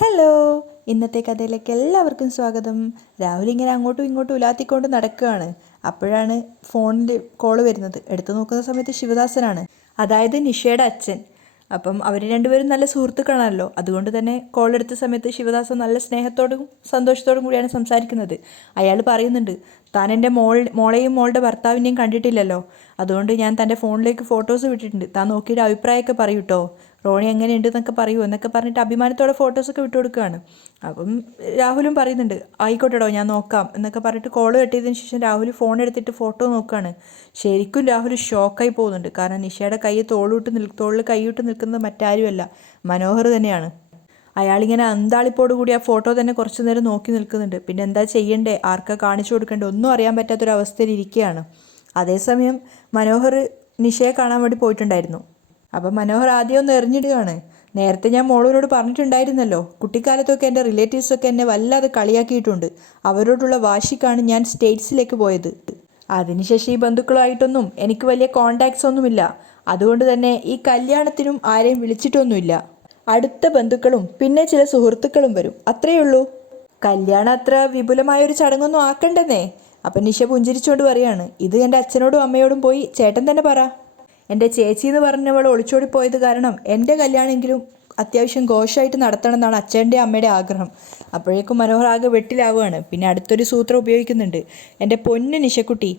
Hello ഇന്നത്തെ കഥയിലേക്ക് എല്ലാവർക്കും സ്വാഗതം. രാവിലെ ഇങ്ങനെ അങ്ങോട്ടും ഇങ്ങോട്ടും ഉലാത്തിക്കൊണ്ട് നടക്കുകയാണ്. അപ്പോഴാണ് ഫോണിൽ കോൾ വരുന്നത്. എടുത്തു നോക്കുന്ന സമയത്ത് ശിവദാസനാണ്. അതായത് നിഷയുടെ അച്ഛൻ. അപ്പം അവർ രണ്ടുപേരും നല്ല സുഹൃത്തുക്കളാണല്ലോ. അതുകൊണ്ട് തന്നെ കോൾ എടുത്ത സമയത്ത് ശിവദാസൻ നല്ല സ്നേഹത്തോടും സന്തോഷത്തോടും കൂടിയാണ് സംസാരിക്കുന്നത്. അയാൾ പറയുന്നുണ്ട് താൻ എന്റെ മോൾ മോളെയും മോളുടെ ഭർത്താവിനെയും കണ്ടിട്ടില്ലല്ലോ. അതുകൊണ്ട് ഞാൻ തന്റെ ഫോണിലേക്ക് ഫോട്ടോസ് വിട്ടിട്ടുണ്ട് താൻ നോക്കിയിട്ട് അഭിപ്രായമൊക്കെ പറയൂട്ടോ റോണി എങ്ങനെയുണ്ട് എന്നൊക്കെ പറയൂ എന്നൊക്കെ പറഞ്ഞിട്ട് അഭിമാനത്തോടെ ഫോട്ടോസൊക്കെ വിട്ടു കൊടുക്കുകയാണ് അപ്പം രാഹുലും പറയുന്നുണ്ട് ആയിക്കോട്ടെടോ ഞാൻ നോക്കാം എന്നൊക്കെ പറഞ്ഞിട്ട് കോൾ കെട്ടിയതിന് ശേഷം രാഹുൽ ഫോൺ എടുത്തിട്ട് ഫോട്ടോ നോക്കുകയാണ്. ശരിക്കും രാഹുൽ ഷോക്കായി പോകുന്നുണ്ട്. കാരണം നിഷയുടെ കൈ തോളിട്ട് നിൽ തോളിൽ കൈയിട്ട് നിൽക്കുന്നത് മറ്റാരുമല്ല മനോഹർ തന്നെയാണ്. അയാളിങ്ങനെ അന്താളിപ്പോട് കൂടി ആ ഫോട്ടോ തന്നെ കുറച്ചു നേരം നോക്കി നിൽക്കുന്നുണ്ട്. പിന്നെ എന്താ ചെയ്യണ്ടേ? ആർക്കാ കാണിച്ചു കൊടുക്കണ്ടേ? ഒന്നും അറിയാൻ പറ്റാത്തൊരവസ്ഥയിൽ ഇരിക്കുകയാണ് അതേസമയം മനോഹർ നിഷയെ കാണാൻ വേണ്ടി പോയിട്ടുണ്ടായിരുന്നു. അപ്പം മനോഹർ ആദ്യം ഒന്ന് എറിഞ്ഞിടുകയാണ്. നേരത്തെ ഞാൻ മോളൂരോട് പറഞ്ഞിട്ടുണ്ടായിരുന്നല്ലോ കുട്ടിക്കാലത്തൊക്കെ എന്റെ റിലേറ്റീവ്സൊക്കെ എന്നെ വല്ലാതെ കളിയാക്കിയിട്ടുണ്ട്. അവരോടുള്ള വാശിക്കാണ് ഞാൻ സ്റ്റേറ്റ്സിലേക്ക് പോയത്. അതിനുശേഷം ഈ ബന്ധുക്കളുമായിട്ടൊന്നും എനിക്ക് വലിയ കോണ്ടാക്ട്സ് ഒന്നുമില്ല. അതുകൊണ്ട് തന്നെ ഈ കല്യാണത്തിനും ആരെയും വിളിച്ചിട്ടൊന്നുമില്ല. അടുത്ത ബന്ധുക്കളും പിന്നെ ചില സുഹൃത്തുക്കളും വരും. അത്രയേ ഉള്ളൂ. കല്യാണം അത്ര വിപുലമായ ഒരു ചടങ്ങൊന്നും ആക്കണ്ടെന്നേ. അപ്പം നിഷ പുഞ്ചിരിച്ചുകൊണ്ട് പറയാണ് ഇത് എന്റെ അച്ഛനോടും അമ്മയോടും പോയി ചേട്ടൻ തന്നെ പറ. എന്റെ ചേച്ചി എന്ന് പറഞ്ഞവൾ ഒളിച്ചോടി പോയത് കാരണം എന്റെ കല്യാണമെങ്കിലും അത്യാവശ്യം ഘോഷമായിട്ട് നടത്തണം എന്നാണ് അച്ഛന്റെ അമ്മയുടെ ആഗ്രഹം. അപ്പോഴേക്കും മനോഹർ ആകെ വെട്ടിലാവുകയാണ്. പിന്നെ അടുത്തൊരു സൂത്രം ഉപയോഗിക്കുന്നുണ്ട്. എന്റെ പൊന്ന് നിശക്കുട്ടി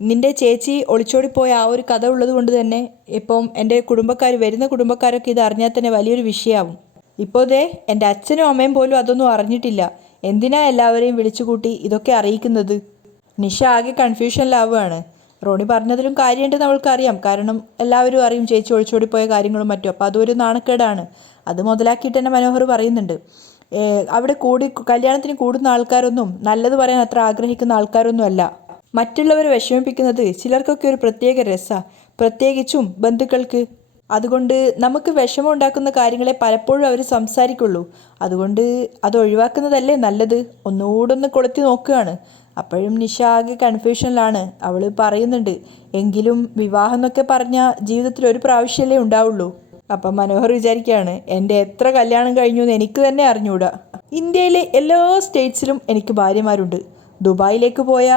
നിന്റെ ചേച്ചി ഒളിച്ചോടിപ്പോയ ആ ഒരു കഥ ഉള്ളത് കൊണ്ട് തന്നെ ഇപ്പം എന്റെ കുടുംബക്കാർ വരുന്ന കുടുംബക്കാരൊക്കെ ഇത് അറിഞ്ഞാൽ തന്നെ വലിയൊരു വിഷയമാവും ഇപ്പോൾ ദേ എന്റെ അച്ഛനും അമ്മയും പോലും അതൊന്നും അറിഞ്ഞിട്ടില്ല. എന്തിനാ എല്ലാവരെയും വിളിച്ചുകൂട്ടി ഇതൊക്കെ അറിയിക്കുന്നത്? നിഷ ആകെ കൺഫ്യൂഷനിലാവുകയാണ് റോണി പറഞ്ഞതിലും കാര്യമുണ്ടെന്ന് അവൾക്കറിയാം. കാരണം എല്ലാവരും അറിയും ചേച്ചി ഒളിച്ചോടിപ്പോയ കാര്യങ്ങളും മറ്റും. അപ്പോൾ അതൊരു നാണക്കേടാണ്. അത് മുതലാക്കിയിട്ട് തന്നെ മനോഹർ പറയുന്നുണ്ട്. അവിടെ കൂടി കല്യാണത്തിന് കൂടുന്ന ആൾക്കാരൊന്നും നല്ലത് പറയാൻ അത്ര ആഗ്രഹിക്കുന്ന ആൾക്കാരൊന്നും അല്ല. മറ്റുള്ളവരെ വിഷമിപ്പിക്കുന്നത് ചിലർക്കൊക്കെ ഒരു പ്രത്യേക രസമാണ് പ്രത്യേകിച്ചും ബന്ധുക്കൾക്ക്. അതുകൊണ്ട് നമുക്ക് വിഷമം ഉണ്ടാക്കുന്ന കാര്യങ്ങളെ പലപ്പോഴും അവർ സംസാരിക്കുള്ളൂ. അതുകൊണ്ട് അത് ഒഴിവാക്കുന്നതല്ലേ നല്ലത്? ഒന്നുകൂടെ ഒന്ന് കൊളുത്തി നോക്കുകയാണ്. അപ്പോഴും നിഷ ആകെ കൺഫ്യൂഷനിലാണ് അവൾ പറയുന്നുണ്ട് എങ്കിലും വിവാഹം എന്നൊക്കെ പറഞ്ഞാൽ ജീവിതത്തിൽ ഒരു പ്രാവശ്യമല്ലേ ഉണ്ടാവുള്ളൂ. അപ്പം മനോഹർ വിചാരിക്കുകയാണ് എന്റെ എത്ര കല്യാണം കഴിഞ്ഞു എന്ന് എനിക്ക് തന്നെ അറിഞ്ഞുകൂടാ ഇന്ത്യയിലെ എല്ലാ സ്റ്റേറ്റ്സിലും എനിക്ക് ഭാര്യമാരുണ്ട്. ദുബായിലേക്ക് പോയ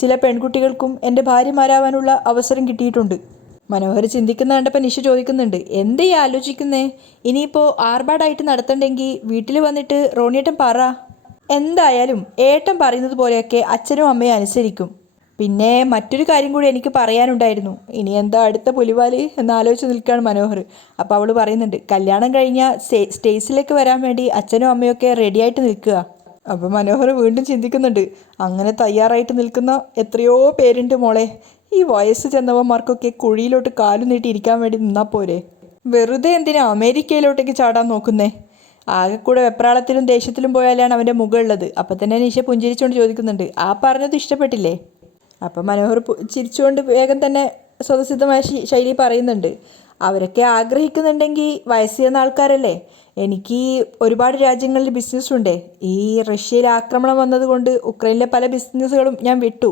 ചില പെൺകുട്ടികൾക്കും എന്റെ ഭാര്യമാരാവാനുള്ള അവസരം കിട്ടിയിട്ടുണ്ട്. മനോഹർ ചിന്തിക്കുന്ന കണ്ടപ്പോൾ നിഷ ചോദിക്കുന്നുണ്ട് എന്തേ ആലോചിക്കുന്നേ? ഇനിയിപ്പോൾ ആർഭാടായിട്ട് നടത്തണ്ടെങ്കിൽ വീട്ടിൽ വന്നിട്ട് റോണിയേട്ടൻ പറ. എന്തായാലും ഏട്ടൻ പറയുന്നത് പോലെയൊക്കെ അച്ഛനും അമ്മയും അനുസരിക്കും. പിന്നെ മറ്റൊരു കാര്യം കൂടി എനിക്ക് പറയാനുണ്ടായിരുന്നു. ഇനി എന്താ അടുത്ത പുലിവാൽ എന്നാലോചിച്ച് നിൽക്കുകയാണ് മനോഹർ. അപ്പോൾ അവൾ പറയുന്നുണ്ട് കല്യാണം കഴിഞ്ഞാൽ സ്റ്റേ സ്റ്റേജിലേക്ക് വരാൻ വേണ്ടി അച്ഛനും അമ്മയൊക്കെ റെഡിയായിട്ട് നിൽക്കുക. അപ്പോൾ മനോഹർ വീണ്ടും ചിന്തിക്കുന്നുണ്ട് അങ്ങനെ തയ്യാറായിട്ട് നിൽക്കുന്ന എത്രയോ പേരുണ്ട് മോളെ. ഈ വയസ്സ് ചെന്നവന്മാർക്കൊക്കെ കുഴിയിലോട്ട് കാലു നീട്ടി ഇരിക്കാൻ വേണ്ടി നിന്നാൽ പോരെ. വെറുതെ എന്തിനാ അമേരിക്കയിലോട്ടേക്ക് ചാടാൻ നോക്കുന്നേ? ആകെ കൂടെ വെപ്രാളത്തിലും ദേഷ്യത്തിലും പോയാലാണ് അവന്റെ മുഖമുള്ളത്. അപ്പം തന്നെ നിഷ പുഞ്ചിരിച്ചുകൊണ്ട് ചോദിക്കുന്നുണ്ട് ആ പറഞ്ഞത് ഇഷ്ടപ്പെട്ടില്ലേ? അപ്പം മനോഹർ ചിരിച്ചുകൊണ്ട് വേഗം തന്നെ സ്വതസിദ്ധമായ ശൈലി പറയുന്നുണ്ട് അവരൊക്കെ ആഗ്രഹിക്കുന്നുണ്ടെങ്കിൽ വയസ്സ് ചെന്ന ആൾക്കാരല്ലേ? എനിക്ക് ഒരുപാട് രാജ്യങ്ങളിൽ ബിസിനസ് ഉണ്ട് ഈ റഷ്യയിൽ ആക്രമണം വന്നതുകൊണ്ട് ഉക്രൈനിലെ പല ബിസിനസ്സുകളും ഞാൻ വിട്ടു.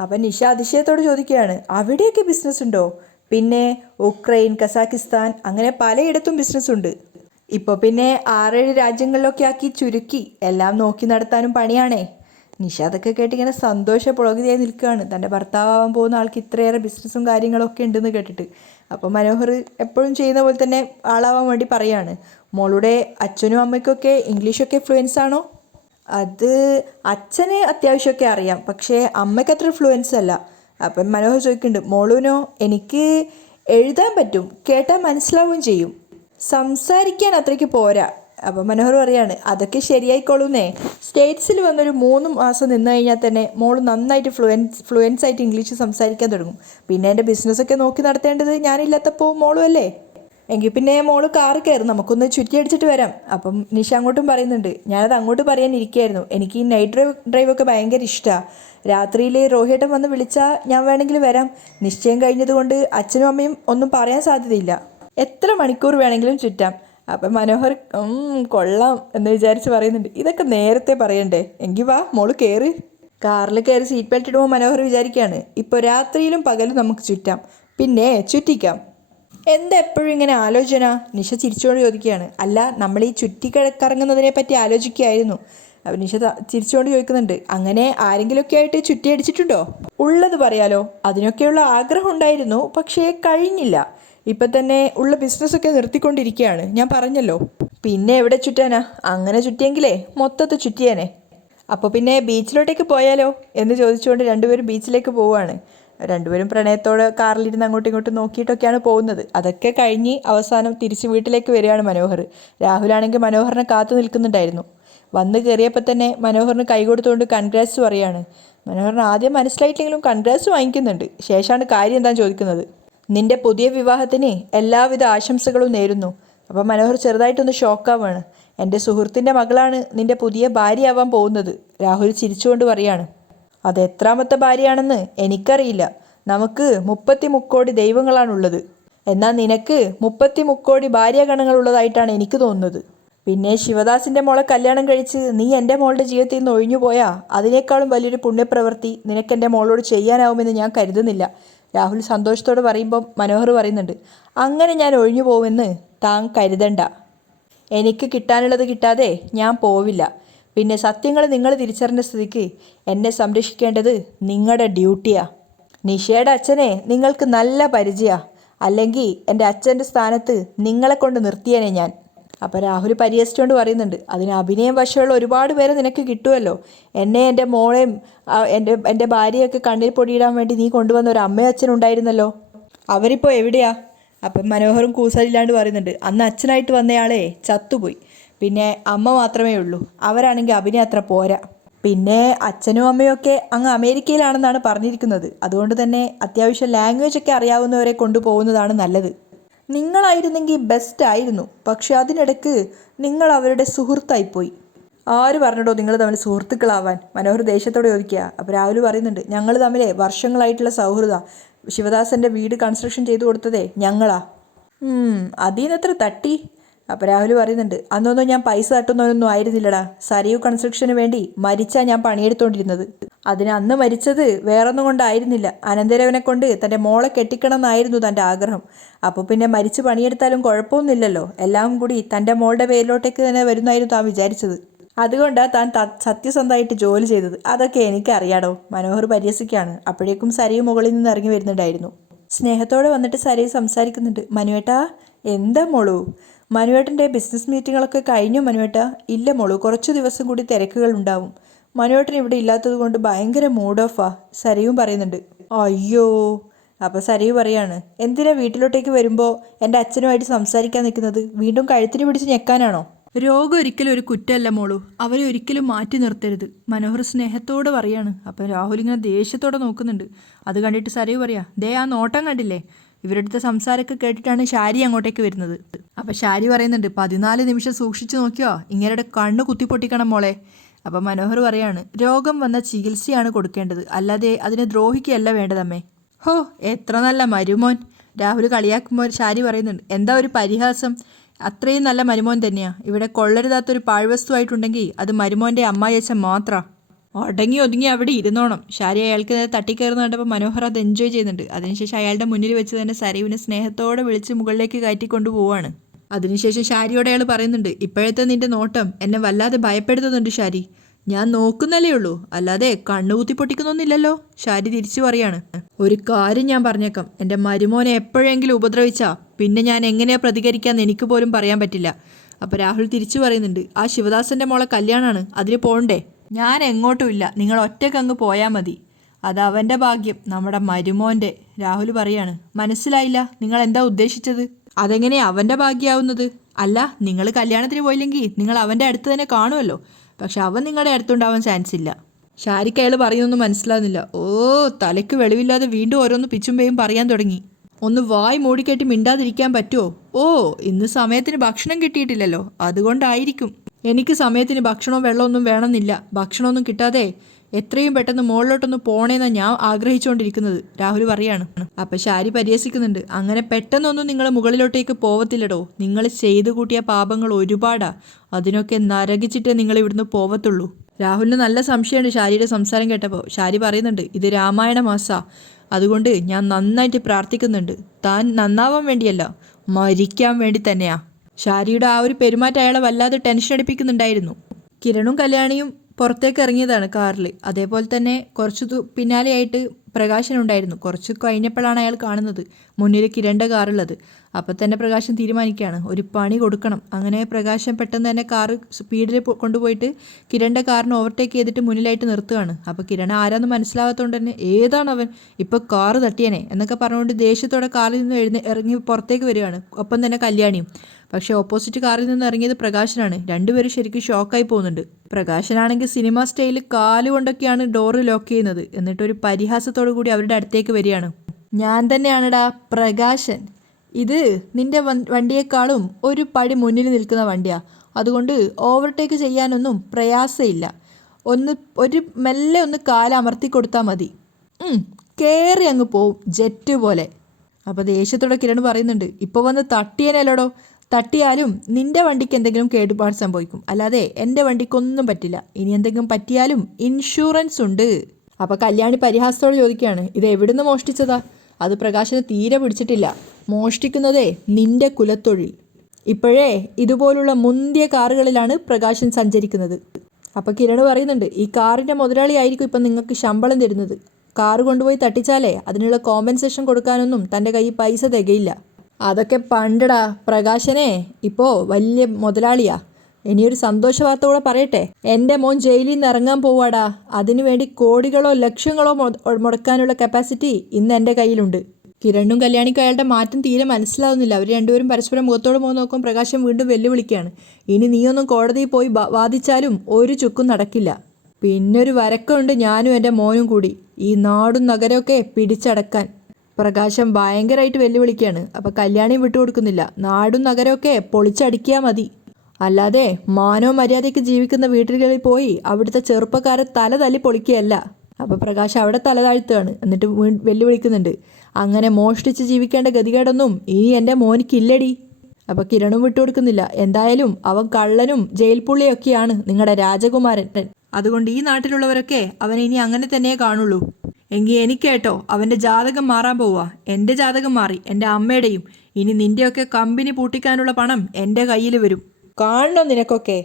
അപ്പം നിഷ അതിശയത്തോട് ചോദിക്കുകയാണ് അവിടെയൊക്കെ ബിസിനസ് ഉണ്ടോ പിന്നെ ഉക്രൈൻ കസാക്കിസ്ഥാൻ അങ്ങനെ പലയിടത്തും ബിസിനസ് ഉണ്ട് ഇപ്പോൾ പിന്നെ ആറേഴ് രാജ്യങ്ങളിലൊക്കെ ആക്കി ചുരുക്കി എല്ലാം നോക്കി നടത്താനും പണിയാണേ. നിഷ അതൊക്കെ കേട്ടിങ്ങനെ സന്തോഷ പുളകിതയായി നിൽക്കുകയാണ്. തന്റെ ഭർത്താവാൻ പോകുന്ന ആൾക്ക് ഇത്രയേറെ ബിസിനസ്സും കാര്യങ്ങളൊക്കെ ഉണ്ടെന്ന് കേട്ടിട്ട്. അപ്പോൾ മനോഹർ എപ്പോഴും ചെയ്യുന്ന പോലെ തന്നെ ആളാവാൻ വേണ്ടി പറയാണ്. മോളുടെ അച്ഛനും അമ്മയ്ക്കൊക്കെ ഇംഗ്ലീഷൊക്കെ ഫ്ലുവൻസ് ആണോ? അത് അച്ഛന് അത്യാവശ്യമൊക്കെ അറിയാം. പക്ഷേ അമ്മയ്ക്ക് അത്ര ഫ്ലുവൻസ് അല്ല. അപ്പം മനോഹർ ചോദിക്കുന്നുണ്ട് മോളുവിനോ എനിക്ക് എഴുതാൻ പറ്റും കേട്ടാൽ മനസ്സിലാവുകയും ചെയ്യും. സംസാരിക്കാൻ അത്രയ്ക്ക് പോരാ. അപ്പം മനോഹർ പറയാണ് അതൊക്കെ ശരിയായിക്കോളൂന്നേ. സ്റ്റേറ്റ്സിൽ വന്നൊരു മൂന്ന് മാസം നിന്ന് കഴിഞ്ഞാൽ തന്നെ മോൾ നന്നായിട്ട് ഫ്ലുവൻസ് ഫ്ലുവൻസ് ആയിട്ട് ഇംഗ്ലീഷ് സംസാരിക്കാൻ തുടങ്ങും. പിന്നെ എന്റെ ബിസിനസ്സൊക്കെ നോക്കി നടത്തേണ്ടത് ഞാനില്ലാത്തപ്പോൾ മോളും അല്ലേ? എങ്കിൽ പിന്നെ മോൾ കാറ് കയറും നമുക്കൊന്ന് ചുറ്റി അടിച്ചിട്ട് വരാം. അപ്പം നിഷ അങ്ങോട്ടും പറയുന്നുണ്ട് ഞാനത് അങ്ങോട്ട് പറയാൻ ഇരിക്കുകയായിരുന്നു. എനിക്ക് ഈ നൈറ്റ് ഡ്രൈവ് ഡ്രൈവൊക്കെ ഭയങ്കര ഇഷ്ടമാണ് രാത്രിയിൽ രോഹിട്ടം വന്ന് വിളിച്ചാൽ ഞാൻ വേണമെങ്കിൽ വരാം. നിശ്ചയം കഴിഞ്ഞതുകൊണ്ട് അച്ഛനും അമ്മയും ഒന്നും പറയാൻ സാധ്യതയില്ല. എത്ര മണിക്കൂർ വേണമെങ്കിലും ചുറ്റാം. അപ്പം മനോഹർ "ഉം, കൊള്ളാം എന്ന് വിചാരിച്ച് പറയുന്നുണ്ട്. ഇതൊക്കെ നേരത്തെ പറയണ്ടേ? എങ്കിൽ വാ മോൾ കയറി കാറിൽ കയറി സീറ്റ് ബെൽറ്റ് ഇടുമ്പോൾ മനോഹർ വിചാരിക്കുകയാണ് ഇപ്പോൾ രാത്രിയിലും പകലും നമുക്ക് ചുറ്റാം. പിന്നെ ചുറ്റിക്കാം. എന്താ എപ്പോഴും ഇങ്ങനെ ആലോചന? നിഷ ചിരിച്ചുകൊണ്ട് ചോദിക്കുകയാണ്. അല്ല നമ്മൾ ഈ ചുറ്റിക്കറങ്ങുന്നതിനെ പറ്റി ആലോചിക്കുകയായിരുന്നു. അപ്പൊ നിഷ ചിരിച്ചുകൊണ്ട് ചോദിക്കുന്നുണ്ട്. അങ്ങനെ ആരെങ്കിലുമൊക്കെ ആയിട്ട് ചുറ്റിയടിച്ചിട്ടുണ്ടോ? ഉള്ളത് പറയാലോ. അതിനൊക്കെയുള്ള ആഗ്രഹം ഉണ്ടായിരുന്നു പക്ഷേ കഴിഞ്ഞില്ല. ഇപ്പം തന്നെ ഉള്ള ബിസിനസ്സൊക്കെ നിർത്തിക്കൊണ്ടിരിക്കുകയാണ് ഞാൻ പറഞ്ഞല്ലോ. പിന്നെ എവിടെ ചുറ്റാനാ? അങ്ങനെ ചുറ്റിയെങ്കിലേ മൊത്തത്തിൽ ചുറ്റിയാനേ. അപ്പോൾ പിന്നെ ബീച്ചിലോട്ടേക്ക് പോയാലോ എന്ന് ചോദിച്ചുകൊണ്ട് രണ്ടുപേരും ബീച്ചിലേക്ക് പോവുകയാണ്. രണ്ടുപേരും പ്രണയത്തോടെ കാറിലിരുന്ന് അങ്ങോട്ടും ഇങ്ങോട്ടും നോക്കിയിട്ടൊക്കെയാണ് പോകുന്നത്. അതൊക്കെ കഴിഞ്ഞ് അവസാനം തിരിച്ച് വീട്ടിലേക്ക് വരികയാണ് മനോഹർ. രാഹുലാണെങ്കിൽ മനോഹറിനെ കാത്തു നിൽക്കുന്നുണ്ടായിരുന്നു. വന്ന് കയറിയപ്പോൾ തന്നെ മനോഹറിന് കൈ കൊടുത്തുകൊണ്ട് കൺഗ്രാറ്റ്സ് പറയാണ് മനോഹറിന് ആദ്യം മനസ്സിലായിട്ടെങ്കിലും കൺഗ്രാറ്റ്സ് വാങ്ങിക്കുന്നുണ്ട്. ശേഷമാണ് കാര്യം എന്താണെന്ന് ചോദിക്കുന്നത്. നിന്റെ പുതിയ വിവാഹത്തിന് എല്ലാവിധ ആശംസകളും നേരുന്നു. അപ്പം മനോഹർ ചെറുതായിട്ടൊന്ന് ഷോക്കാവാണ് എന്റെ സുഹൃത്തിന്റെ മകളാണ് നിന്റെ പുതിയ ഭാര്യയാവാൻ പോകുന്നത്. രാഹുൽ ചിരിച്ചുകൊണ്ട് പറയാണ്. അത് എത്രാമത്തെ ഭാര്യയാണെന്ന് എനിക്കറിയില്ല. നമുക്ക് മുപ്പത്തി മുക്കോടി ദൈവങ്ങളാണുള്ളത്. എന്നാൽ നിനക്ക് മുപ്പത്തി മുക്കോടി ഭാര്യാഗണങ്ങളുള്ളതായിട്ടാണ് എനിക്ക് തോന്നുന്നത്. പിന്നെ ശിവദാസിന്റെ മോളെ കല്യാണം കഴിച്ച് നീ എന്റെ മോളുടെ ജീവിതത്തിൽ നിന്ന് ഒഴിഞ്ഞു പോയാ അതിനേക്കാളും വലിയൊരു പുണ്യപ്രവൃത്തി നിനക്ക് എന്റെ മോളോട് ചെയ്യാനാവുമെന്ന് ഞാൻ കരുതുന്നില്ല. രാഹുൽ സന്തോഷത്തോടെ പറയുമ്പം മനോഹർ പറയുന്നുണ്ട് അങ്ങനെ ഞാൻ ഒഴിഞ്ഞു പോകുമെന്ന് താൻ കരുതണ്ട. എനിക്ക് കിട്ടാനുള്ളത് കിട്ടാതെ ഞാൻ പോവില്ല. പിന്നെ സത്യങ്ങൾ നിങ്ങൾ തിരിച്ചറിഞ്ഞ സ്ഥിതിക്ക് എന്നെ സംരക്ഷിക്കേണ്ടത് നിങ്ങളുടെ ഡ്യൂട്ടിയാ. നിഷയുടെ അച്ഛനെ നിങ്ങൾക്ക് നല്ല പരിചയമാണ് അല്ലെങ്കിൽ എന്റെ അച്ഛന്റെ സ്ഥാനത്ത് നിങ്ങളെ കൊണ്ട് നിർത്തിയേനെ ഞാൻ. അപ്പോൾ രാഹുൽ പരിഹസിച്ചുകൊണ്ട് പറയുന്നുണ്ട് അതിന് അഭിനയം വശമുള്ള ഒരുപാട് പേരെ നിനക്ക് കിട്ടുമല്ലോ എന്നെ എന്റെ മോളെയും എന്റെ എന്റെ ഭാര്യയൊക്കെ കണ്ണിൽ പൊടിയിടാൻ വേണ്ടി നീ കൊണ്ടുവന്ന ഒരു അമ്മയും അച്ഛനും ഉണ്ടായിരുന്നല്ലോ. അവരിപ്പോൾ എവിടെയാ? അപ്പം മനോഹറും കൂസലില്ലാണ്ട് പറയുന്നുണ്ട് അന്ന് അച്ഛനായിട്ട് വന്നയാളേ ചത്തുപോയി. പിന്നെ അമ്മ മാത്രമേ ഉള്ളൂ. അവരാണെങ്കിൽ അഭിനയം അത്ര പോരാ. പിന്നെ അച്ഛനും അമ്മയും ഒക്കെ അങ്ങ് അമേരിക്കയിലാണെന്നാണ് പറഞ്ഞിരിക്കുന്നത്. അതുകൊണ്ട് തന്നെ അത്യാവശ്യം ലാംഗ്വേജ് ഒക്കെ അറിയാവുന്നവരെ കൊണ്ടുപോകുന്നതാണ് നല്ലത്. നിങ്ങളായിരുന്നെങ്കിൽ ബെസ്റ്റ് ആയിരുന്നു. പക്ഷെ അതിനിടയ്ക്ക് നിങ്ങൾ അവരുടെ സുഹൃത്തായിപ്പോയി. ആര് പറഞ്ഞിട്ടോ നിങ്ങൾ തമ്മിൽ സുഹൃത്തുക്കളാവാൻ? മനോഹർ ദേഷ്യത്തോടെ ചോദിക്കുക. അപ്പോൾ രാഹുൽ പറയുന്നുണ്ട് ഞങ്ങൾ തമ്മിലെ വർഷങ്ങളായിട്ടുള്ള സൗഹൃദ. ശിവദാസന്റെ വീട് കൺസ്ട്രക്ഷൻ ചെയ്തു കൊടുത്തതേ ഞങ്ങളാ. അതീനത്ര തട്ടി. അപ്പോൾ രാഹുൽ പറയുന്നുണ്ട് അന്നൊന്നും ഞാൻ പൈസ തട്ടുന്നവനൊന്നും ആയിരുന്നില്ലടാ. സരയു കൺസ്ട്രക്ഷന് വേണ്ടി മരിച്ചാ ഞാൻ പണിയെടുത്തോണ്ടിരുന്നത്. അതിന് അന്ന് മരിച്ചത് വേറൊന്നും കൊണ്ടായിരുന്നില്ല. അനന്തരവനെ കൊണ്ട് തന്റെ മോളെ കെട്ടിക്കണം എന്നായിരുന്നു തന്റെ ആഗ്രഹം. അപ്പോൾ പിന്നെ മരിച്ച് പണിയെടുത്താലും കുഴപ്പമൊന്നുമില്ലല്ലോ. എല്ലാം കൂടി തന്റെ മോളുടെ പേരിലോട്ടേക്ക് തന്നെ വരുന്നായിരുന്നു താൻ വിചാരിച്ചത്. അതുകൊണ്ടാണ് താൻ സത്യസന്ധമായിട്ട് ജോലി ചെയ്തത്. അതൊക്കെ എനിക്കറിയാടോ. മനോഹർ പരിഹസിക്കുകയാണ്. അപ്പോഴേക്കും സരയു മുകളിൽ നിന്ന് ഇറങ്ങി വരുന്നുണ്ടായിരുന്നു. സ്നേഹത്തോടെ വന്നിട്ട് സരയു സംസാരിക്കുന്നുണ്ട്. മനുവേട്ടാ എന്താ മോളു? മനുവേട്ടന്റെ ബിസിനസ് മീറ്റിങ്ങുകളൊക്കെ കഴിഞ്ഞു മനുവേട്ട? ഇല്ല മോളു കുറച്ച് ദിവസം കൂടി തിരക്കുകൾ ഉണ്ടാവും. മനുവേട്ടൻ ഇവിടെ ഇല്ലാത്തത് കൊണ്ട് ഭയങ്കര മൂഡ് ഓഫാ സരയും പറയുന്നുണ്ട്. അയ്യോ അപ്പോൾ സരയു പറയാണ് എന്തിനാ വീട്ടിലോട്ടേക്ക് വരുമ്പോൾ എന്റെ അച്ഛനുമായിട്ട് സംസാരിക്കാൻ നിൽക്കുന്നത്? വീണ്ടും കഴുത്തിന് പിടിച്ച് ഞെക്കാനാണോ? രോഗം ഒരിക്കലും ഒരു കുറ്റമല്ല മോളു. അവരെ ഒരിക്കലും മാറ്റി നിർത്തരുത്. മനോഹർ സ്നേഹത്തോടെ പറയാണ്. അപ്പം രാഹുൽ ഇങ്ങനെ ദേഷ്യത്തോടെ നോക്കുന്നുണ്ട്. അത് കണ്ടിട്ട് സരയു പറയാ ദേ ആ നോട്ടം കണ്ടില്ലേ? ഇവരുടെ അടുത്ത സംസാരമൊക്കെ കേട്ടിട്ടാണ് ഷാരി അങ്ങോട്ടേക്ക് വരുന്നത്. അപ്പം ഷാരി പറയുന്നുണ്ട് പതിനാല് നിമിഷം സൂക്ഷിച്ചു നോക്കിയോ? ഇങ്ങനെ കണ്ണ് കുത്തിപ്പൊട്ടിക്കണം മോളെ. അപ്പം മനോഹർ പറയാണ് രോഗം വന്ന ചികിത്സയാണ് കൊടുക്കേണ്ടത്. അല്ലാതെ അതിനെ ദ്രോഹിക്കുകയല്ല വേണ്ടതമ്മേ. ഹോ എത്ര നല്ല മരുമോൻ. രാഹുൽ കളിയാക്കുമ്പോൾ ഷാരി പറയുന്നുണ്ട് എന്താ ഒരു പരിഹാസം? അത്രയും നല്ല മരുമോൻ തന്നെയാണ് ഇവിടെ കൊള്ളരുതാത്തൊരു പാഴ്വസ്തുവായിട്ടുണ്ടെങ്കിൽ അത് മരുമോന്റെ അമ്മായിയച്ഛൻ മാത്രാ. ഒടങ്ങി ഒതുങ്ങി അവിടെ ഇരുന്നോണം. ഷാരി അയാൾക്ക് നേരെ തട്ടിക്കയറുന്ന കണ്ടപ്പോൾ മനോഹർ അത് എൻജോയ് ചെയ്യുന്നുണ്ട്. അതിനുശേഷം അയാളുടെ മുന്നിൽ വെച്ച് തന്നെ സരീവിനെ സ്നേഹത്തോടെ വിളിച്ച് മുകളിലേക്ക് കയറ്റിക്കൊണ്ട് പോവാണ്. അതിനുശേഷം ഷാരിയോട് അയാൾ പറയുന്നുണ്ട് ഇപ്പോഴത്തെ നിന്റെ നോട്ടം എന്നെ വല്ലാതെ ഭയപ്പെടുത്തുന്നുണ്ട് ഷാരി. ഞാൻ നോക്കുന്നല്ലേ ഉള്ളൂ. അല്ലാതെ കണ്ണുകുത്തി പൊട്ടിക്കുന്നൊന്നില്ലല്ലോ ഷാരി തിരിച്ചു പറയാണ് ഒരു കാര്യം ഞാൻ പറഞ്ഞേക്കാം. എന്റെ മരുമോനെ എപ്പോഴെങ്കിലും ഉപദ്രവിച്ചാ പിന്നെ ഞാൻ എങ്ങനെയാ പ്രതികരിക്കാന്ന് എനിക്ക് പോലും പറയാൻ പറ്റില്ല. അപ്പോൾ രാഹുൽ തിരിച്ചു പറയുന്നുണ്ട് ആ ശിവദാസന്റെ മോളെ കല്യാണമാണ് അതിന് പോണ്ടേ? ഞാൻ എങ്ങോട്ടുമില്ല നിങ്ങൾ ഒറ്റയ്ക്ക് ഒറ്റക്കങ്ങ് പോയാൽ മതി. അത് അവന്റെ ഭാഗ്യം. നമ്മുടെ മരുമോന്റെ രാഹുൽ പറയാണ്. മനസ്സിലായില്ല. നിങ്ങൾ എന്താ ഉദ്ദേശിച്ചത്? അതെങ്ങനെ അവന്റെ ഭാഗ്യമാവുന്നത് അല്ല നിങ്ങൾ കല്യാണത്തിന് പോയില്ലെങ്കിൽ നിങ്ങൾ അവന്റെ അടുത്ത് തന്നെ കാണുമല്ലോ. പക്ഷെ അവൻ നിങ്ങളുടെ അടുത്തുണ്ടാവാൻ ചാൻസ് ഇല്ല. ഷാരിക്ക് അയാൾ പറയുന്നൊന്നും മനസ്സിലാകുന്നില്ല ഓ തലയ്ക്ക് വെളിവില്ലാതെ വീണ്ടും ഓരോന്ന് പിച്ചുമ്പേയും പറയാൻ തുടങ്ങി. ഒന്ന് വായ് മൂടിക്കെട്ടി മിണ്ടാതിരിക്കാൻ പറ്റുമോ ഓ ഇന്ന് സമയത്തിന് ഭക്ഷണം കിട്ടിയിട്ടില്ലല്ലോ. അതുകൊണ്ടായിരിക്കും. എനിക്ക് സമയത്തിന് ഭക്ഷണവും വെള്ളമൊന്നും വേണമെന്നില്ല. ഭക്ഷണമൊന്നും കിട്ടാതെ എത്രയും പെട്ടെന്ന് മുകളിലോട്ടൊന്ന് പോണേന്നാണ് ഞാൻ ആഗ്രഹിച്ചുകൊണ്ടിരിക്കുന്നത് രാഹുൽ പറയാണ്. അപ്പം ശാരി പരിഹസിക്കുന്നുണ്ട്. അങ്ങനെ പെട്ടെന്നൊന്നും നിങ്ങൾ മുകളിലോട്ടേക്ക് പോവത്തില്ലടോ. നിങ്ങൾ ചെയ്തു കൂട്ടിയ പാപങ്ങൾ ഒരുപാടാ. അതിനൊക്കെ നരകിച്ചിട്ടേ നിങ്ങൾ ഇവിടുന്ന് പോവത്തുള്ളൂ. രാഹുലിന് നല്ല സംശയമുണ്ട് ഷാരിയുടെ സംസാരം കേട്ടപ്പോൾ. ഷാരി പറയുന്നുണ്ട് ഇത് രാമായണ മാസ. അതുകൊണ്ട് ഞാൻ നന്നായിട്ട് പ്രാർത്ഥിക്കുന്നുണ്ട്. താൻ നന്നാവാൻ വേണ്ടിയല്ല മരിക്കാൻ വേണ്ടി തന്നെയാ. ഷാരിയുടെ ആ ഒരു പെരുമാറ്റം അയാളെ വല്ലാതെ ടെൻഷൻ അടിപ്പിക്കുന്നുണ്ടായിരുന്നു. കിരണും കല്യാണിയും പുറത്തേക്ക് ഇറങ്ങിയതാണ് കാറിൽ. അതേപോലെ തന്നെ കുറച്ച് പിന്നാലെയായിട്ട് പ്രകാശനുണ്ടായിരുന്നു കുറച്ച് കഴിഞ്ഞപ്പോഴാണ് അയാൾ കാണുന്നത്. മുന്നിൽ കിരണ്ട കാറുള്ളത്. അപ്പോൾ തന്നെ പ്രകാശം തീരുമാനിക്കുകയാണ്. ഒരു പണി കൊടുക്കണം. അങ്ങനെ പ്രകാശം പെട്ടെന്ന് തന്നെ കാറ് സ്പീഡിൽ കൊണ്ടുപോയിട്ട് കിരണിന്റെ കാറിന് ഓവർടേക്ക് ചെയ്തിട്ട് മുന്നിലായിട്ട് നിർത്തുകയാണ്. അപ്പോൾ കിരൺ ആരാന്ന് മനസ്സിലാവാത്തതുകൊണ്ട് തന്നെ ഏതാണ് അവൻ ഇപ്പോൾ കാറ് തട്ടിയനെ എന്നൊക്കെ പറഞ്ഞുകൊണ്ട് ദേഷ്യത്തോടെ കാറിൽ നിന്ന് എഴുന്ന ഇറങ്ങി പുറത്തേക്ക് വരികയാണ്. ഒപ്പം തന്നെ കല്യാണിയും. പക്ഷേ ഓപ്പോസിറ്റ് കാറിൽ നിന്ന് ഇറങ്ങിയത് പ്രകാശനാണ്. രണ്ടുപേരും ശരിക്കും ഷോക്കായി പോകുന്നുണ്ട്. പ്രകാശനാണെങ്കിൽ സിനിമ സ്റ്റൈലിൽ കാലുകൊണ്ടൊക്കെയാണ് ഡോറ് ലോക്ക് ചെയ്യുന്നത്. എന്നിട്ടൊരു പരിഹാസത്തോടു കൂടി അവരുടെ അടുത്തേക്ക് വരികയാണ്. ഞാൻ തന്നെയാണെടാ പ്രകാശൻ. ഇത് നിന്റെ വണ്ടിയേക്കാളും ഒരു പടി മുന്നിൽ നിൽക്കുന്ന വണ്ടിയാണ് അതുകൊണ്ട് ഓവർടേക്ക് ചെയ്യാനൊന്നും പ്രയാസമില്ല. ഒന്ന് ഒരു മെല്ലെ ഒന്ന് കാലമർത്തി കൊടുത്താൽ മതി. കയറി അങ്ങ് പോവും ജെറ്റ് പോലെ. അപ്പോൾ ദേഷ്യത്തോടെ കിരൺ പറയുന്നുണ്ട് ഇപ്പോൾ വന്ന് തട്ടിയനല്ലോടോ തട്ടിയാലും നിന്റെ വണ്ടിക്ക് എന്തെങ്കിലും കേടുപാട് സംഭവിക്കും. അല്ലാതെ എന്റെ വണ്ടിക്കൊന്നും പറ്റില്ല. ഇനി എന്തെങ്കിലും പറ്റിയാലും ഇൻഷുറൻസ് ഉണ്ട്. അപ്പോൾ കല്യാണി പരിഹാസത്തോടെ ചോദിക്കുകയാണ് ഇത് എവിടുന്ന് മോഷ്ടിച്ചതാ? അത് പ്രകാശന് തീരെ പിടിച്ചിട്ടില്ല. മോഷ്ടിക്കുന്നതേ നിന്റെ കുലത്തൊഴിൽ. ഇപ്പോഴേ ഇതുപോലുള്ള മുന്തിയ കാറുകളിലാണ് പ്രകാശൻ സഞ്ചരിക്കുന്നത്. അപ്പോൾ കിരൺ പറയുന്നുണ്ട് ഈ കാറിന്റെ മുതലാളി ആയിരിക്കും ഇപ്പം നിങ്ങൾക്ക് ശമ്പളം തരുന്നത്. കാറ് കൊണ്ടുപോയി തട്ടിച്ചാലേ അതിനുള്ള കോമ്പൻസേഷൻ കൊടുക്കാനൊന്നും തന്റെ കയ്യിൽ പൈസ തികയില്ല. അതൊക്കെ പണ്ടടാ പ്രകാശനെ ഇപ്പോൾ വലിയ മുതലാളിയാ. ഇനിയൊരു സന്തോഷ വാർത്ത കൂടെ പറയട്ടെ. എന്റെ മോൻ ജയിലിൽ നിന്ന് ഇറങ്ങാൻ പോവാടാ. അതിനുവേണ്ടി കോടികളോ ലക്ഷങ്ങളോ മുടക്കാനുള്ള കപ്പാസിറ്റി ഇന്ന് എന്റെ കയ്യിലുണ്ട്. കിരണും കല്യാണിക്കും അയാളുടെ മാറ്റം തീരെ മനസ്സിലാവുന്നില്ല. അവർ രണ്ടുപേരും പരസ്പരം മുഖത്തോട് മുഖം നോക്കും പ്രകാശം വീണ്ടും വെല്ലുവിളിക്കുകയാണ്. ഇനി നീയൊന്നും കോടതിയിൽ പോയി വാദിച്ചാലും ഒരു ചുക്കും നടക്കില്ല. പിന്നൊരു വരക്കമുണ്ട് ഞാനും എന്റെ മോനും കൂടി. ഈ നാടും നഗരമൊക്കെ പിടിച്ചടക്കാൻ. പ്രകാശം ഭയങ്കരമായിട്ട് വെല്ലുവിളിക്കുകയാണ്. അപ്പോൾ കല്യാണിയും വിട്ടുകൊടുക്കുന്നില്ല. നാടും നഗരമൊക്കെ പൊളിച്ചടിക്കിയാൽ മതി. അല്ലാതെ മാനോ മര്യാദയ്ക്ക് ജീവിക്കുന്ന വീട്ടുകളിൽ പോയി അവിടുത്തെ ചെറുപ്പക്കാരെ തല തല്ലി പൊളിക്കുകയല്ല. അപ്പോൾ പ്രകാശ് അവിടെ തല താഴ്ത്തുകയാണ്. എന്നിട്ട് വെല്ലുവിളിക്കുന്നുണ്ട്. അങ്ങനെ മോഷ്ടിച്ച് ജീവിക്കേണ്ട ഗതികേടൊന്നും ഇനി എന്റെ മോനിക്കില്ലടി. അപ്പോൾ കിരണും വിട്ടുകൊടുക്കുന്നില്ല എന്തായാലും അവൻ കള്ളനും ജയിൽ പുള്ളിയൊക്കെയാണ് നിങ്ങളുടെ രാജകുമാരൻ. അതുകൊണ്ട് ഈ നാട്ടിലുള്ളവരൊക്കെ അവൻ ഇനി അങ്ങനെ തന്നെ കാണുള്ളൂ. എങ്കിൽ എനിക്കേട്ടോ അവന്റെ ജാതകം മാറാൻ പോവുക എന്റെ ജാതകം മാറി. എന്റെ അമ്മയുടെയും ഇനി നിന്റെയൊക്കെ കമ്പനി പൂട്ടിക്കാനുള്ള പണം എന്റെ കയ്യിൽ വരും. കാണണോ നിനക്കൊക്കെ.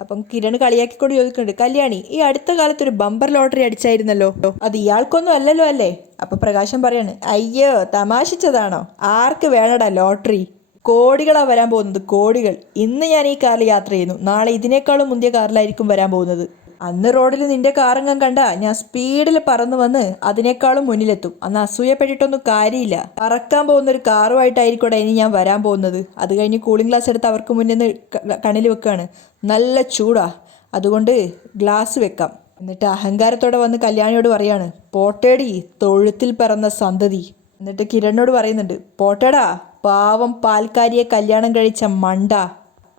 അപ്പം കിരൺ കളിയാക്കിക്കൊണ്ട് ചോദിക്കുന്നുണ്ട് കല്യാണി ഈ അടുത്ത കാലത്ത് ഒരു ബമ്പർ ലോട്ടറി അടിച്ചായിരുന്നല്ലോ? അത് ഇയാൾക്കൊന്നും അല്ലല്ലോ അല്ലേ? അപ്പൊ പ്രകാശം പറയാണ് അയ്യോ തമാശിച്ചതാണോ? ആർക്ക് വേണടാ ലോട്ടറി? കോടികളാ വരാൻ പോകുന്നത് കോടികൾ. ഇന്ന് ഞാൻ ഈ കാറിൽ യാത്ര ചെയ്യുന്നു. നാളെ ഇതിനേക്കാളും മുന്തിയ കാറിലായിരിക്കും വരാൻ പോകുന്നത്. അന്ന് റോഡിൽ നിന്റെ കാറങ്ങം കണ്ട ഞാൻ സ്പീഡിൽ പറന്നു വന്ന് അതിനേക്കാളും മുന്നിലെത്തും. അന്ന് അസൂയപ്പെട്ടിട്ടൊന്നും കാര്യമില്ല. പറക്കാൻ പോകുന്ന ഒരു കാറുമായിട്ടായിരിക്കൂടെ ഇനി ഞാൻ വരാൻ പോകുന്നത്. അത് കഴിഞ്ഞ് കൂളിംഗ് ഗ്ലാസ് എടുത്ത് അവർക്ക് മുന്നിൽ നിന്ന് കണ്ണിൽ വെക്കുകയാണ് നല്ല ചൂടാ. അതുകൊണ്ട് ഗ്ലാസ് വെക്കാം. എന്നിട്ട് അഹങ്കാരത്തോടെ വന്ന് കല്യാണിയോട് പറയാണ് പോട്ടേടി തൊഴുത്തിൽ പിറന്ന സന്തതി. എന്നിട്ട് കിരണിനോട് പറയുന്നുണ്ട് പോട്ടേടാ പാവം പാൽക്കാരിയെ കല്യാണം കഴിച്ച മണ്ട.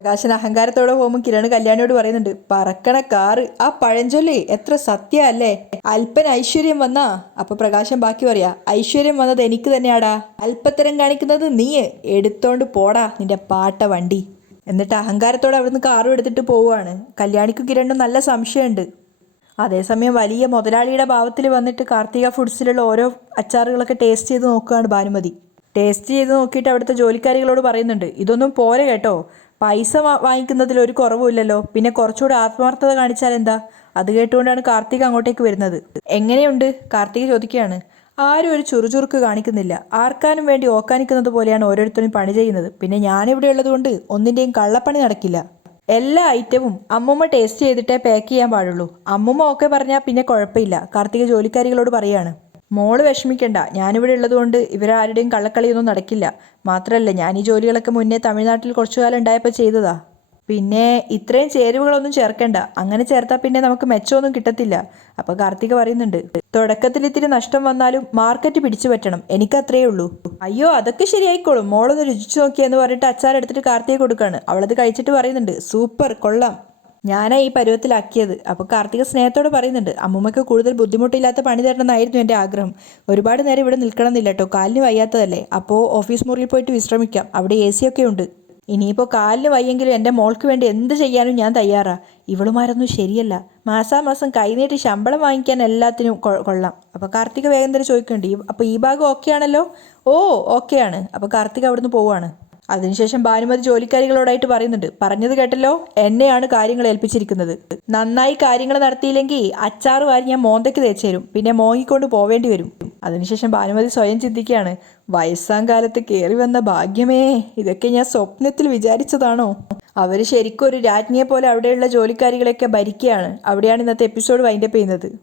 പ്രകാശൻ അഹങ്കാരത്തോടെ പോകുമ്പോൾ കിരൺ കല്യാണിയോട് പറയുന്നുണ്ട് പറക്കണ കാറ് ആ പഴഞ്ചൊല്ലി എത്ര സത്യ അല്ലേ? അല്പൻ ഐശ്വര്യം വന്നാ. അപ്പൊ പ്രകാശൻ ബാക്കി പറയാ ഐശ്വര്യം വന്നത് എനിക്ക് തന്നെയാടാ. അല്പത്തരം കാണിക്കുന്നത് നീ എടുത്തോണ്ട് പോടാ നിന്റെ പാട്ട വണ്ടി. എന്നിട്ട് അഹങ്കാരത്തോടെ അവിടുന്ന് കാറും എടുത്തിട്ട് പോവുകയാണ്. കല്യാണിക്കും കിരണിനും നല്ല സംശയമുണ്ട്. അതേസമയം വലിയ മുതലാളിയുടെ ഭാവത്തിൽ വന്നിട്ട് കാർത്തിക ഫുഡ്സിലുള്ള ഓരോ അച്ചാറുകളൊക്കെ ടേസ്റ്റ് ചെയ്ത് നോക്കുകയാണ് ഭാനുമതി. ടേസ്റ്റ് ചെയ്ത് നോക്കിയിട്ട് അവിടുത്തെ ജോലിക്കാരികളോട് പറയുന്നുണ്ട് ഇതൊന്നും പോരെ കേട്ടോ. പൈസ വാങ്ങിക്കുന്നതിൽ ഒരു കുറവുമില്ലല്ലോ. പിന്നെ കുറച്ചുകൂടി ആത്മാർത്ഥത കാണിച്ചാൽ എന്താ? അത് കേട്ടുകൊണ്ടാണ് കാർത്തിക് അങ്ങോട്ടേക്ക് വരുന്നത്. എങ്ങനെയുണ്ട്? കാർത്തിക് ചോദിക്കുകയാണ്. ആരും ഒരു ചുറുചുറുക്ക് കാണിക്കുന്നില്ല. ആർക്കാനും വേണ്ടി ഓക്കാനിക്കുന്നത് പോലെയാണ് ഓരോരുത്തരും പണി ചെയ്യുന്നത്. പിന്നെ ഞാനിവിടെ ഉള്ളതുകൊണ്ട് ഒന്നിന്റെയും കള്ളപ്പണി നടക്കില്ല. എല്ലാ ഐറ്റവും അമ്മുമ്മ ടേസ്റ്റ് ചെയ്തിട്ടേ പാക്ക് ചെയ്യാൻ പാടുള്ളൂ. അമ്മുമ്മ ഒക്കെ പറഞ്ഞാൽ പിന്നെ കുഴപ്പമില്ല. കാർത്തിക ജോലിക്കാരികളോട് പറയാണ്. മോൾ വിഷമിക്കണ്ട. ഞാനിവിടെ ഉള്ളതുകൊണ്ട് ഇവരാരുടെയും കള്ളക്കളിയൊന്നും നടക്കില്ല. മാത്രമല്ല ഞാൻ ഈ ജോലികളൊക്കെ മുന്നേ തമിഴ്നാട്ടിൽ കുറച്ചു കാലം ഉണ്ടായപ്പോൾ ചെയ്തതാ. പിന്നെ ഇത്രയും ചേരുവകളൊന്നും ചേർക്കണ്ട. അങ്ങനെ ചേർത്താൽ പിന്നെ നമുക്ക് മെച്ചമൊന്നും കിട്ടത്തില്ല. അപ്പൊ കാർത്തിക പറയുന്നുണ്ട് തുടക്കത്തിൽ ഇത്തിരി നഷ്ടം വന്നാലും മാർക്കറ്റ് പിടിച്ചു പറ്റണം. അത്രയേ ഉള്ളൂ. അയ്യോ അതൊക്കെ ശരിയായിക്കോളും. മോളൊന്ന് രുചിച്ചു നോക്കിയെന്ന് പറഞ്ഞിട്ട് അച്ചാർ എടുത്തിട്ട് കാർത്തിക കൊടുക്കാണ്. അവളത് കഴിച്ചിട്ട് പറയുന്നുണ്ട് സൂപ്പർ കൊള്ളാം. ഞാനാ ഈ പരുവത്തിലാക്കിയത്. അപ്പോൾ കാർത്തിക സ്നേഹത്തോട് പറയുന്നുണ്ട് അമ്മൂമ്മയ്ക്ക് കൂടുതൽ ബുദ്ധിമുട്ടില്ലാത്ത പണി തരണമെന്നായിരുന്നു എന്റെ ആഗ്രഹം. ഒരുപാട് നേരം ഇവിടെ നിൽക്കണമെന്നില്ല കേട്ടോ കാലിന് വയ്യാത്തതല്ലേ? അപ്പോൾ ഓഫീസ് മുറിയിൽ പോയിട്ട് വിശ്രമിക്കാം. അവിടെ എ സി ഒക്കെ ഉണ്ട്. ഇനിയിപ്പോൾ കാലിന് വയ്യെങ്കിലും എന്റെ മോൾക്ക് വേണ്ടി എന്ത് ചെയ്യാനും ഞാൻ തയ്യാറാ. ഇവളുമാരൊന്നും ശരിയല്ല. മാസാമാസം കൈനീട്ടി ശമ്പളം വാങ്ങിക്കാൻ എല്ലാത്തിനും കൊള്ളാം. അപ്പോൾ കാർത്തിക വേഗം തന്നെ ചോദിക്കുന്നുണ്ട് അപ്പോൾ ഈ ഭാഗം ഓക്കെ ആണല്ലോ ഓ ഓക്കെയാണ്. അപ്പോൾ കാർത്തിക അവിടുന്ന് പോവാണ്. അതിനുശേഷം ഭാനുമതി ജോലിക്കാരികളോടായിട്ട് പറയുന്നുണ്ട്. പറഞ്ഞത് കേട്ടല്ലോ? എന്നെയാണ് കാര്യങ്ങൾ ഏൽപ്പിച്ചിരിക്കുന്നത്. നന്നായി കാര്യങ്ങൾ നടത്തിയില്ലെങ്കിൽ അച്ചാറ് വാരി ഞാൻ മോന്തയ്ക്ക് തേച്ച് തരും പിന്നെ മോങ്ങിക്കൊണ്ട് പോവേണ്ടി വരും. അതിനുശേഷം ഭാനുമതി സ്വയം ചിന്തിക്കുകയാണ്. വയസ്സാം കാലത്ത് കയറി വന്ന ഭാഗ്യമേ ഇതൊക്കെ ഞാൻ സ്വപ്നത്തിൽ വിചാരിച്ചതാണോ? അവർ ശരിക്കും ഒരു രാജ്ഞിയെ പോലെ അവിടെയുള്ള ജോലിക്കാരികളെയൊക്കെ ഭരിക്കുകയാണ്. അവിടെയാണ് ഇന്നത്തെ എപ്പിസോഡ് വൈൻഡപ്പ് ചെയ്യുന്നത്.